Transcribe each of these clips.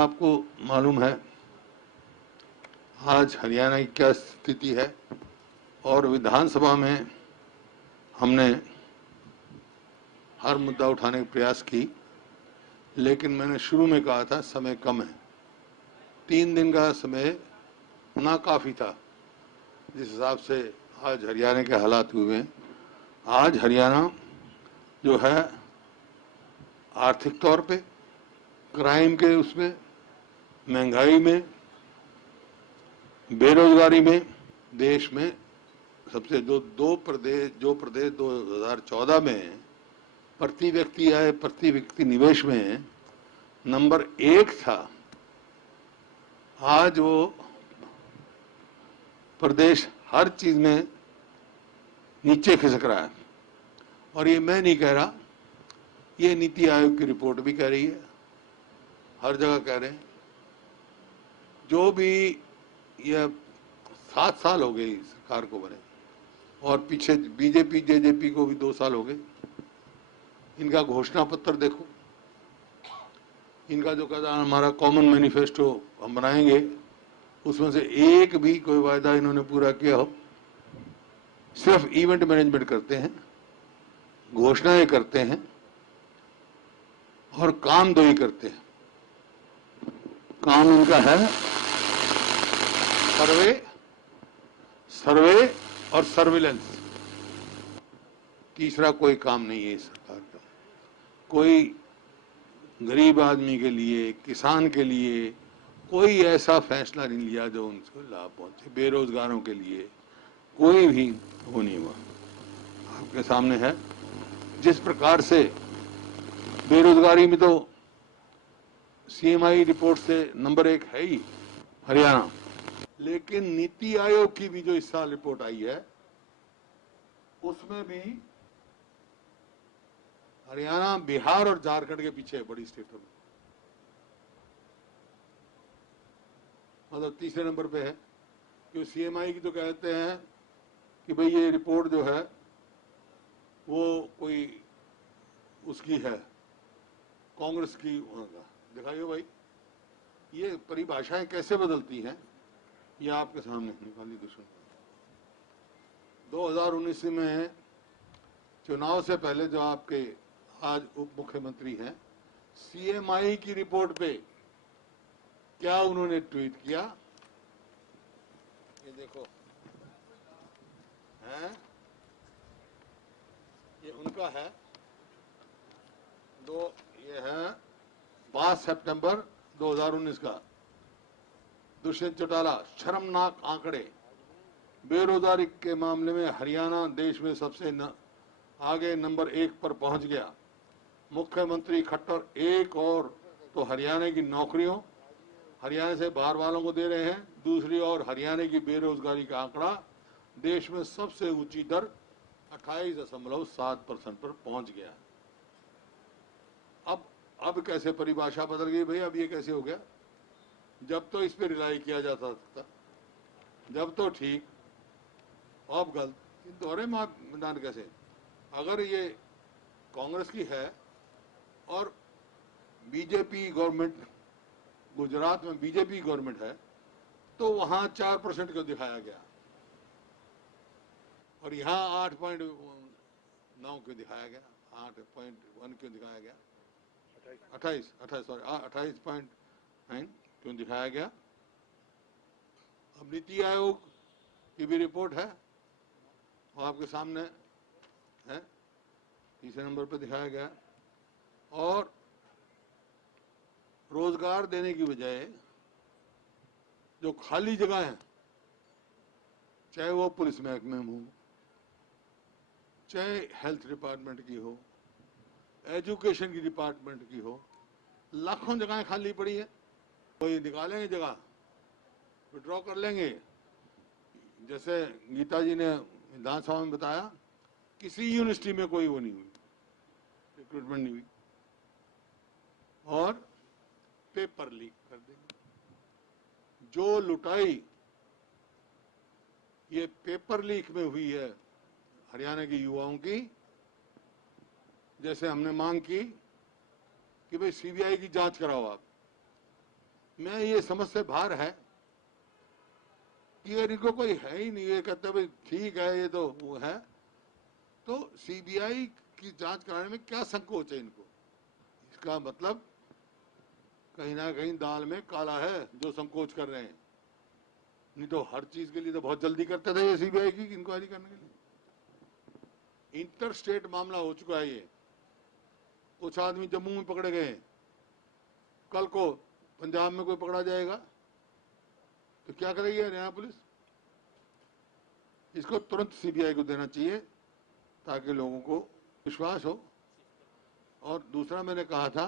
आपको मालूम है आज हरियाणा की क्या स्थिति है, और विधानसभा में हमने हर मुद्दा उठाने का प्रयास की, लेकिन मैंने शुरू में कहा था समय कम है, 3 दिन का समय नाकाफी था जिस हिसाब से आज हरियाणा के हालात हुए हैं। आज हरियाणा जो है आर्थिक तौर पे, क्राइम के उसमें, महंगाई में, बेरोजगारी में देश में सबसे दो प्रदेश 2014 में प्रति व्यक्ति आय, प्रति व्यक्ति निवेश में नंबर 1 था। आज वो प्रदेश हर चीज में नीचे खिसक रहा है, और ये मैं नहीं कह रहा, ये नीति आयोग की रिपोर्ट भी कह रही है, हर जगह कह रहे हैं। जो भी ये 7 साल हो गए सरकार को बने, और पीछे बीजेपी जेजेपी को भी 2 साल हो गए। इनका घोषणा पत्र देखो, इनका जो कहता हमारा कॉमन मैनिफेस्टो हम बनाएंगे, उसमें से एक भी कोई वायदा इन्होंने पूरा किया हो। सिर्फ इवेंट मैनेजमेंट करते हैं, घोषणाएं करते हैं, और काम 2 ही करते हैं। काम इनका है सर्वे और सर्विलेंस, तीसरा कोई काम नहीं है इस सरकार का। कोई गरीब आदमी के लिए, किसान के लिए कोई ऐसा फैसला नहीं लिया जो उनको लाभ पहुंचे। बेरोजगारों के लिए कोई भी वो नहीं हुआ। आपके सामने है जिस प्रकार से बेरोजगारी में तो सीएमआई रिपोर्ट से नंबर 1 है ही हरियाणा, लेकिन नीति आयोग की भी जो इस साल रिपोर्ट आई है उसमें भी हरियाणा, बिहार और झारखंड के पीछे है बड़ी स्टेटों में, मतलब तीसरे नंबर पे है। क्यों सीएमआई की तो कहते हैं कि भाई ये रिपोर्ट जो है वो कोई उसकी है, कांग्रेस की होगा। दिखाइए भाई, ये परिभाषाएं कैसे बदलती हैं, ये आपके सामने निकाली दुश्मन। 2019 में चुनाव से पहले जो आपके आज उप मुख्यमंत्री हैं, सीएमआई की रिपोर्ट पे क्या उन्होंने ट्वीट किया, ये देखो है, ये उनका है। ये है 5 सितंबर 2019 का। दुष्यंत चौटाला, शर्मनाक आंकड़े, बेरोजगारी के मामले में हरियाणा देश में सबसे आगे नंबर 1 पर पहुंच गया। मुख्यमंत्री खट्टर एक और तो हरियाणा की नौकरियों हरियाणा से बाहर वालों को दे रहे हैं, दूसरी ओर हरियाणा की बेरोजगारी का आंकड़ा देश में सबसे ऊंची दर 28.7% पर पहुंच गया। अब कैसे परिभाषा बदल गई भाई, अब ये कैसे हो गया? जब तो इस पे रिलाई किया जाता था, जब तो ठीक, अब गलत, दोहरे मैदान कैसे? अगर ये कांग्रेस की है और बीजेपी गवर्नमेंट, गुजरात में बीजेपी गवर्नमेंट है, तो वहां 4% क्यों दिखाया गया और यहां 8.9 क्यों दिखाया गया, 8.1 क्यों दिखाया गया, 28.9 क्यों दिखाया गया? अब नीति आयोग की भी रिपोर्ट है और आपके सामने है, तीसरे नंबर पर दिखाया गया। और रोजगार देने की बजाय जो खाली जगह है, चाहे वो पुलिस महकमे में हो, चाहे हेल्थ डिपार्टमेंट की हो, एजुकेशन की डिपार्टमेंट की हो, लाखों जगहें खाली पड़ी है। कोई निकालेंगे जगह, विड्रॉ कर लेंगे। जैसे गीता जी ने विधानसभा में बताया, किसी यूनिवर्सिटी में कोई वो नहीं हुई, रिक्रूटमेंट नहीं हुई, और पेपर लीक कर देंगे। जो लुटाई ये पेपर लीक में हुई है हरियाणा के युवाओं की, जैसे हमने मांग की कि भाई सीबीआई की जांच कराओ आप, मैं ये समझ से बाहर है कि अगर इनको कोई है ही नहीं, ये कहते भाई ठीक है ये तो वो है, तो सीबीआई की जांच कराने में क्या संकोच है इनको? इसका मतलब कहीं ना कहीं दाल में काला है जो संकोच कर रहे हैं। नहीं तो हर चीज के लिए तो बहुत जल्दी करते थे ये सीबीआई की इंक्वायरी करने के लिए। इंटर स्टेट मामला हो चुका है ये। कुछ आदमी जम्मू में पकड़े गए हैं, कल को पंजाब में कोई पकड़ा जाएगा तो क्या करेगी हरियाणा पुलिस? इसको तुरंत सीबीआई को देना चाहिए ताकि लोगों को विश्वास हो। और दूसरा मैंने कहा था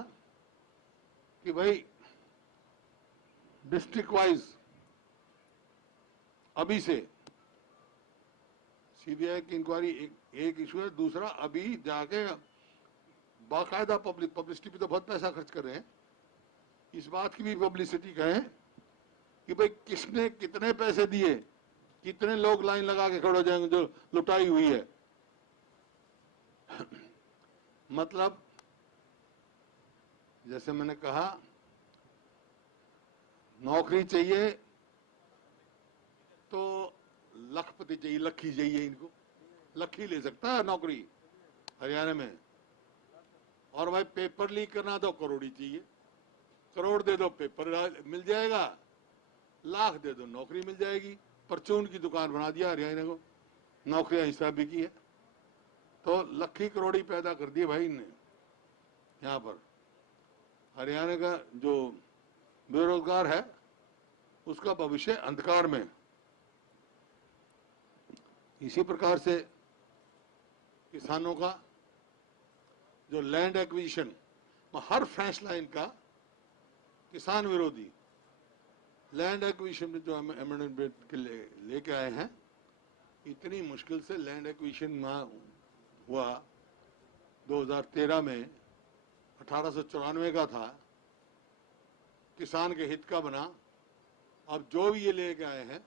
कि भाई डिस्ट्रिक्ट वाइज अभी से सीबीआई की इंक्वायरी एक इशू है। दूसरा अभी जाके बाकायदा पब्लिसिटी पे तो बहुत पैसा खर्च कर रहे हैं, इस बात की भी पब्लिसिटी करें कि भाई किसने कितने पैसे दिए, कितने लोग लाइन लगा के खड़े हो जाएंगे जो लुटाई हुई है। मतलब जैसे मैंने कहा, नौकरी चाहिए तो लखपति चाहिए, लखी चाहिए। इनको लखी ले सकता है नौकरी हरियाणा में। और भाई पेपर लीक करना तो करोड़ ही चाहिए, करोड़ दे दो पेपर मिल जाएगा, लाख दे दो नौकरी मिल जाएगी। परचून की दुकान बना दिया हरियाणा को, नौकरियां हिस्सा भी की है। तो लखी करोड़ी पैदा कर दिए भाई इनने। यहाँ पर हरियाणा का जो बेरोजगार है उसका भविष्य अंधकार में। इसी प्रकार से किसानों का जो लैंड एक्विजिशन, हर फैसला इनका किसान विरोधी। लैंड एक्विजिशन में जो अमेंडमेंट के लेके आए हैं, इतनी मुश्किल से लैंड एक्विजिशन हुआ 2013 में, 1894 का था, किसान के हित का बना। अब जो भी ये लेके आए हैं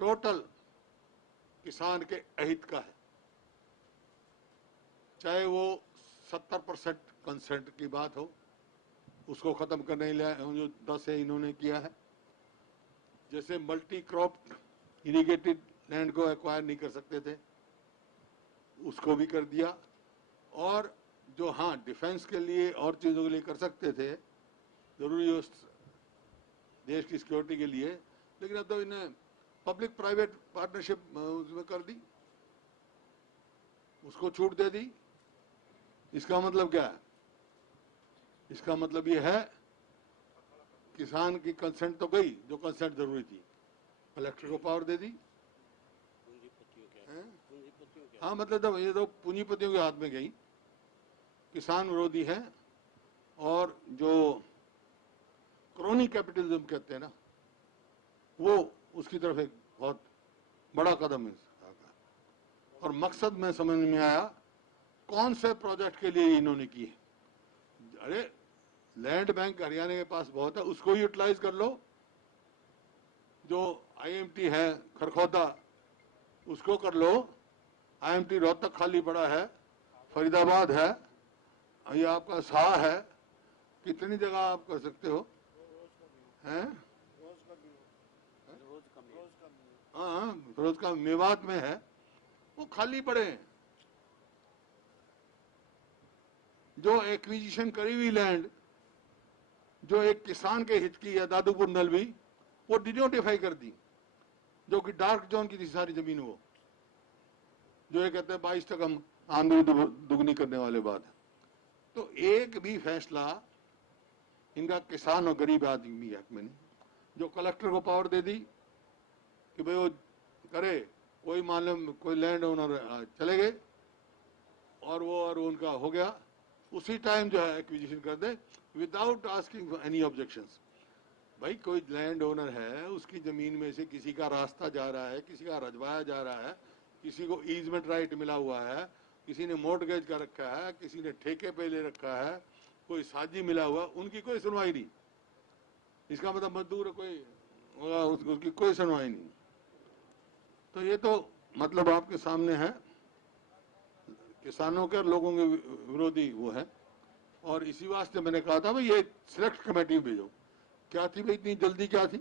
टोटल किसान के अहित का है। चाहे वो 70% कंसेंट की बात हो, उसको खत्म करने जो 10 है इन्होंने किया है। जैसे मल्टी क्रॉप इरिगेटेड लैंड को एक्वायर नहीं कर सकते थे, उसको भी कर दिया। और जो हाँ डिफेंस के लिए और चीजों के लिए कर सकते थे, जरूरी हो देश की सिक्योरिटी के लिए, लेकिन अब तो इन्हें पब्लिक प्राइवेट पार्टनरशिप उसमें कर दी, उसको छूट दे दी। इसका मतलब क्या है? इसका मतलब ये है किसान की कंसेंट तो गई, जो कंसेंट जरूरी थी, कलेक्टर को पावर दे दी। हाँ मतलब ये तो पूंजीपतियों के हाथ में गई, किसान विरोधी है। और जो क्रोनी कैपिटलिज्म कहते हैं ना, वो उसकी तरफ एक बहुत बड़ा कदम है। और मकसद में समझ में आया कौन से प्रोजेक्ट के लिए इन्होंने की है। अरे लैंड बैंक हरियाणा के पास बहुत है, उसको यूटिलाइज कर लो। जो आईएमटी है खरखौदा, उसको कर लो। आईएमटी रोहतक खाली पड़ा है, फरीदाबाद है, ये आपका शाह है, कितनी जगह आप कर सकते हो हैं? हाँ, रोज का मेवात में है, वो खाली पड़े हैं। जो एक्विजिशन करी हुई लैंड जो एक किसान के हित की है, दादूपुर नलवी, वो डिनोटिफाई कर दी, जो कि डार्क जोन की थी सारी जमीन। वो जो ये कहते हैं 22 तक हम आमदनी दुगनी करने वाले बात है। तो एक भी फैसला इनका किसान और गरीब आदमी हक में नहीं। जो कलेक्टर को पावर दे दी कि भाई वो करे, कोई मान लो कोई लैंड ओनर चले गए और वो और उनका हो गया, उसी टाइम जो है एक्विजिशन कर दे without asking for any objections. भाई कोई लैंड ओनर है, उसकी जमीन में से किसी का रास्ता जा रहा है, किसी का रजवाया जा रहा है, किसी को ईजमेंट राइट मिला हुआ है, किसी ने मोर्टगेज कर रखा है, किसी ने ठेके पे ले रखा है, कोई साझी मिला हुआ, उनकी कोई सुनवाई नहीं। इसका मतलब मजदूर कोई उसकी कोई सुनवाई नहीं। तो ये तो मतलब आपके सामने है, किसानों के और लोगों के विरोधी वो है। और इसी वास्ते मैंने कहा था भाई ये सिलेक्ट कमेटी भेजो। क्या थी भाई, इतनी जल्दी क्या थी?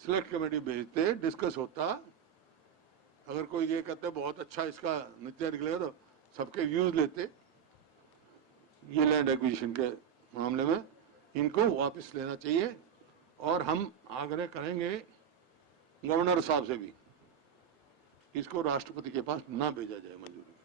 सिलेक्ट कमेटी भेजते, डिस्कस होता, अगर कोई ये कहते बहुत अच्छा इसका नतीजा निकलेगा तो सबके व्यूज लेते। ये लैंड एक्विजिशन के मामले में इनको वापस लेना चाहिए और हम आग्रह करेंगे गवर्नर साहब से भी इसको राष्ट्रपति के पास ना भेजा जाए मंजूरी।